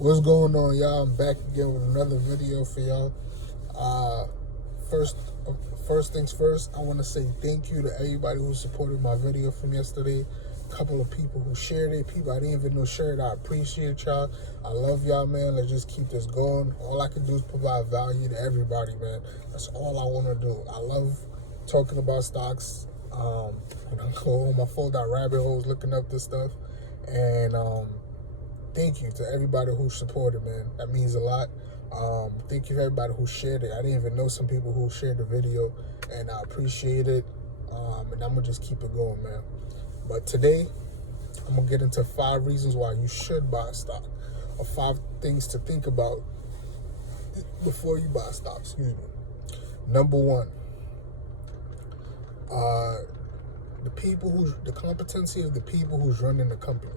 What's going on, y'all? I'm back again with another video for y'all. Uh, first, first things first, I want to say thank you to everybody who supported my video from yesterday. A couple of people who shared it, people I didn't even know shared it. I appreciate y'all. I love y'all, man. Let's just keep this going. All I can do is provide value to everybody, man. That's all I want to do. I love talking about stocks. When I go on my phone down rabbit holes looking up this stuff, and thank you to everybody who supported, man. That means a lot. Thank you to everybody who shared it. I didn't even know some people who shared the video, and I appreciate it. And I'm going to just keep it going, man. But today, I'm going to get into 5 reasons why you should buy stock, or 5 things to think about before you buy stock, excuse me. Number 1, the competency of the people who's running the company.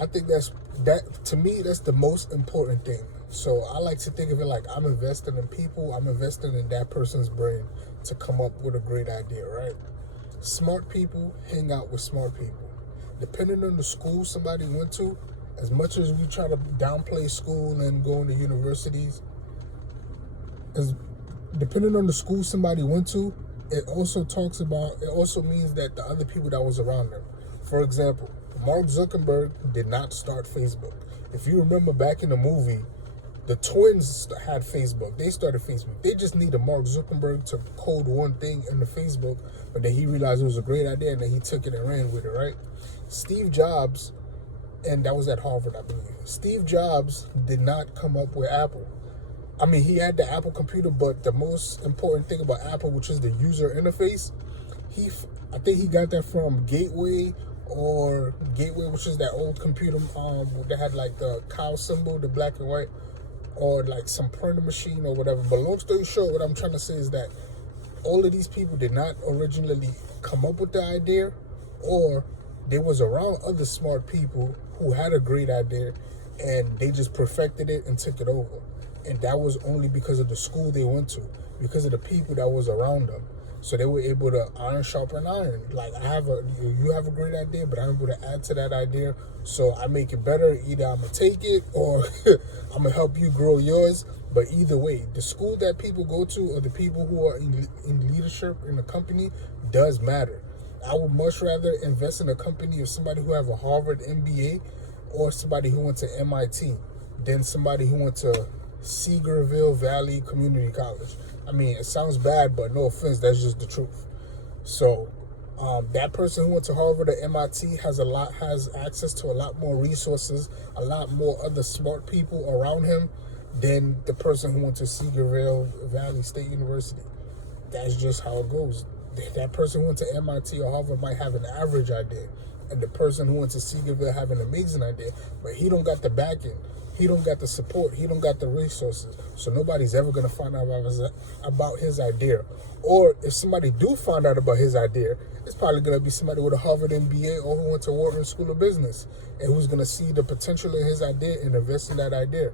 I think to me, that's the most important thing. So I like to think of it like I'm investing in people. I'm investing in that person's brain to come up with a great idea, right? Smart people hang out with smart people. Depending on the school somebody went to, as much as we try to downplay school and going to universities, depending on the school somebody went to, it also means that the other people that was around them. For example, Mark Zuckerberg did not start Facebook. If you remember back in the movie, the twins had Facebook. They started Facebook. They just needed Mark Zuckerberg to code one thing in the Facebook, but then he realized it was a great idea, and then he took it and ran with it, right? Steve Jobs, and that was at Harvard, I believe. Steve Jobs did not come up with Apple. I mean, he had the Apple computer, but the most important thing about Apple, which is the user interface, I think he got that from Gateway, which is that old computer that had like the cow symbol, the black and white, or like some printer machine or whatever. But long story short, what I'm trying to say is that all of these people did not originally come up with the idea, or they was around other smart people who had a great idea, and they just perfected it and took it over. And that was only because of the school they went to, because of the people that was around them. So they were able to iron sharpen iron. Like, you have a great idea, but I'm able to add to that idea, so I make it better. Either I'm gonna take it, or I'm gonna help you grow yours. But either way, the school that people go to, or the people who are in leadership in the company, does matter. I would much rather invest in a company of somebody who have a Harvard MBA, or somebody who went to MIT, than somebody who went to Seagerville Valley Community College. I mean, it sounds bad, but no offense, that's just the truth. So that person who went to Harvard or MIT has access to a lot more resources, a lot more other smart people around him than the person who went to Seagerville Valley State University. That's just how it goes. That person who went to MIT or Harvard might have an average idea, and the person who went to Seagerville have an amazing idea, but he don't got the backing. He don't got the support. He don't got the resources. So nobody's ever going to find out about his idea. Or if somebody do find out about his idea, it's probably going to be somebody with a Harvard MBA, or who went to Wharton School of Business, and who's going to see the potential in his idea and invest in that idea.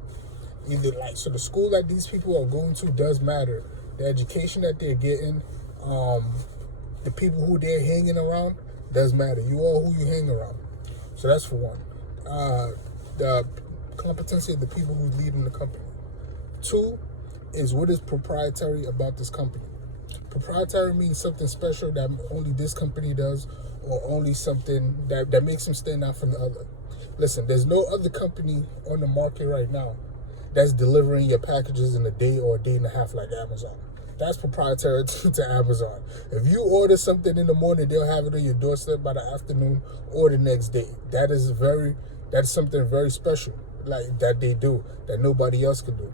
So the school that these people are going to does matter. The education that they're getting, the people who they're hanging around does matter. You are who you hang around. So that's for one. The competency of the people who lead in the company. 2 is, what is proprietary about this company? Proprietary means something special that only this company does, or only something that makes them stand out from the other. Listen, there's no other company on the market right now that's delivering your packages in a day or a day and a half like Amazon. That's proprietary to Amazon. If you order something in the morning, they'll have it on your doorstep by the afternoon or the next day. That's something very special, like that they do, that nobody else can do.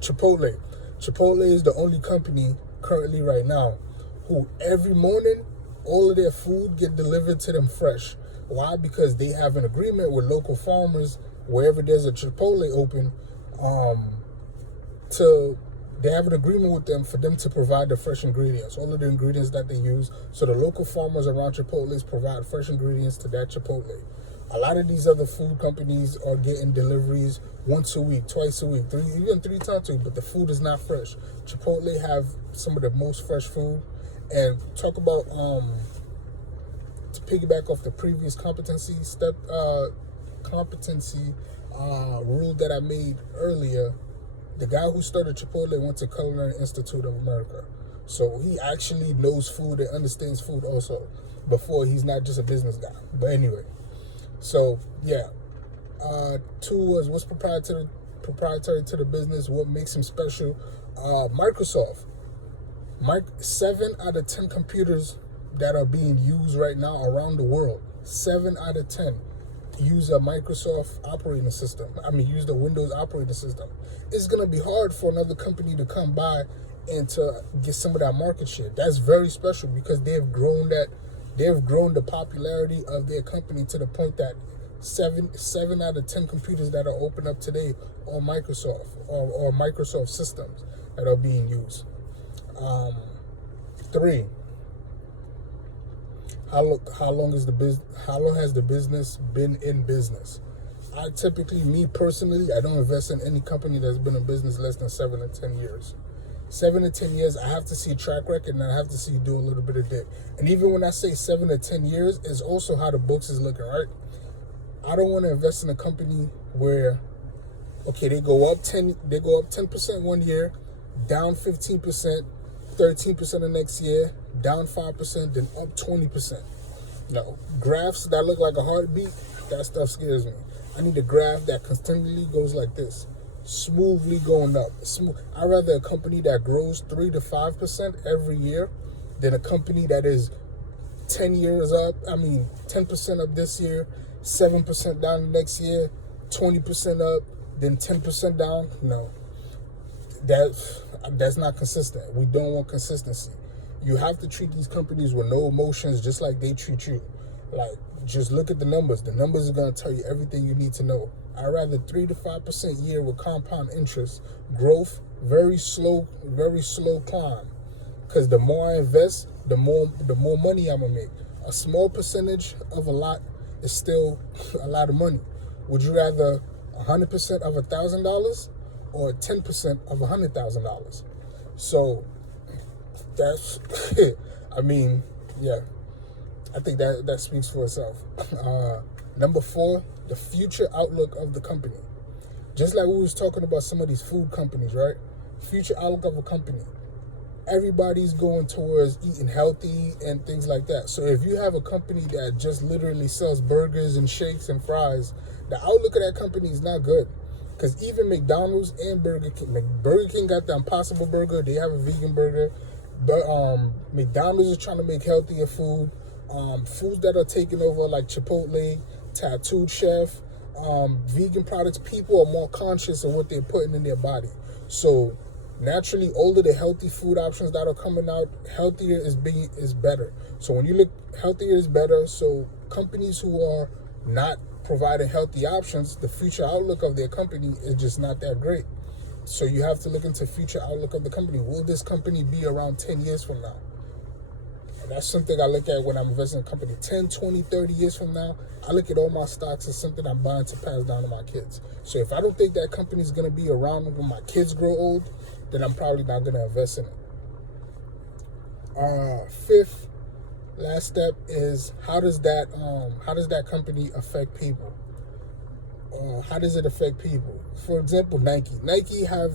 Chipotle is the only company currently right now who every morning all of their food get delivered to them fresh. Why? Because they have an agreement with local farmers wherever there's a Chipotle open. They have an agreement with them for them to provide the fresh ingredients, all of the ingredients that they use. So the local farmers around Chipotle's provide fresh ingredients to that Chipotle. A lot of these other food companies are getting deliveries once a week, twice a week, even 3 times a week, but the food is not fresh. Chipotle have some of the most fresh food. And talk about piggyback off the previous competency rule that I made earlier. The guy who started Chipotle went to Culinary Institute of America. So he actually knows food and understands food also. Before, he's not just a business guy. But anyway, so yeah. 2 was what's proprietary to the business, what makes him special. Microsoft. 7 out of 10 computers that are being used right now around the world, 7 out of 10 use a Microsoft operating system. Use the Windows operating system. It's going to be hard for another company to come by and to get some of that market share. That's very special because they've grown the popularity of their company to the point that 7 out of 10 computers that are open up today are Microsoft or Microsoft systems that are being used. 3. How long has the business been in business? Me personally, I don't invest in any company that's been in business less than 7 to 10 years. 7 to 10 years, I have to see track record and I have to see do a little bit of debt. And even when I say 7 to 10 years, it's also how the books is looking, right? I don't want to invest in a company where, okay, they go up 10% one year, down 15%, 13% the next year, down 5%, then up 20%. No, graphs that look like a heartbeat, that stuff scares me. I need a graph that constantly goes like this, smoothly going up. I'd rather a company that grows 3 to 5% every year than a company that is 10 years up. 10% up this year, 7% down the next year, 20% up, then 10% down. No, that's not consistent. We don't want consistency. You have to treat these companies with no emotions, just like they treat you. Like, just look at the numbers. The numbers are going to tell you everything you need to know. I'd rather 3 to 5% year with compound interest, growth, very slow climb. Because the more I invest, the more money I'm gonna make. A small percentage of a lot is still a lot of money. Would you rather 100% of $1,000 or 10% of $100,000? So that's, yeah, I think that speaks for itself. Number 4, the future outlook of the company. Just like we was talking about some of these food companies, right? Future outlook of a company. Everybody's going towards eating healthy and things like that. So if you have a company that just literally sells burgers and shakes and fries, the outlook of that company is not good. Because even McDonald's and Burger King got the Impossible Burger. They have a vegan burger. But McDonald's is trying to make healthier food. Foods that are taking over like Chipotle, Tattooed Chef, vegan products. People are more conscious of what they're putting in their body. So naturally, all of the healthy food options that are coming out, healthier is better. So when you look, healthier is better. So companies who are not providing healthy options, the future outlook of their company is just not that great. So you have to look into future outlook of the company. Will this company be around 10 years from now? And that's something I look at when I'm investing in a company. 10, 20, 30 years from now, I look at all my stocks as something I'm buying to pass down to my kids. So if I don't think that company is going to be around when my kids grow old, then I'm probably not going to invest in it. 5th, last step is how does that company affect people? How does it affect people? For example, Nike. Nike have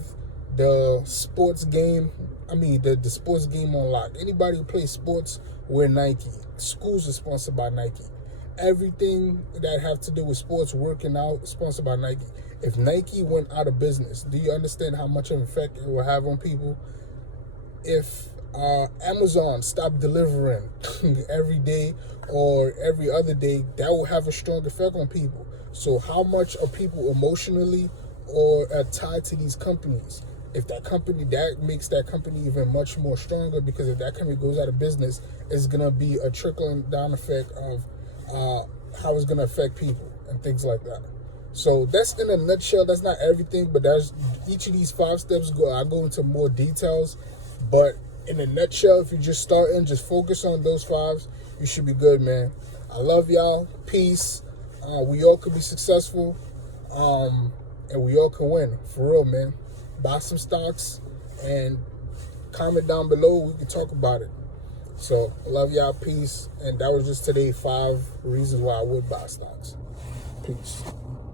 the sports game. The sports game on lock. Anybody who plays sports wear Nike. Schools are sponsored by Nike. Everything that have to do with sports, working out, sponsored by Nike. If Nike went out of business, do you understand how much of an effect it will have on people? If Amazon stopped delivering every day or every other day, that will have a strong effect on people. So how much are people emotionally or tied to these companies? If that company, that makes that company even much more stronger, because if that company goes out of business, it's going to be a trickling down effect of how it's going to affect people and things like that. So that's in a nutshell. That's not everything, but there's each of these 5 steps. I go into more details, but in a nutshell, if you're just starting, just focus on those 5. You should be good, man. I love y'all. Peace. We all could be successful, and we all can win. For real, man. Buy some stocks and comment down below. We can talk about it. So, love y'all. Peace. And that was just today 5 reasons why I would buy stocks. Peace.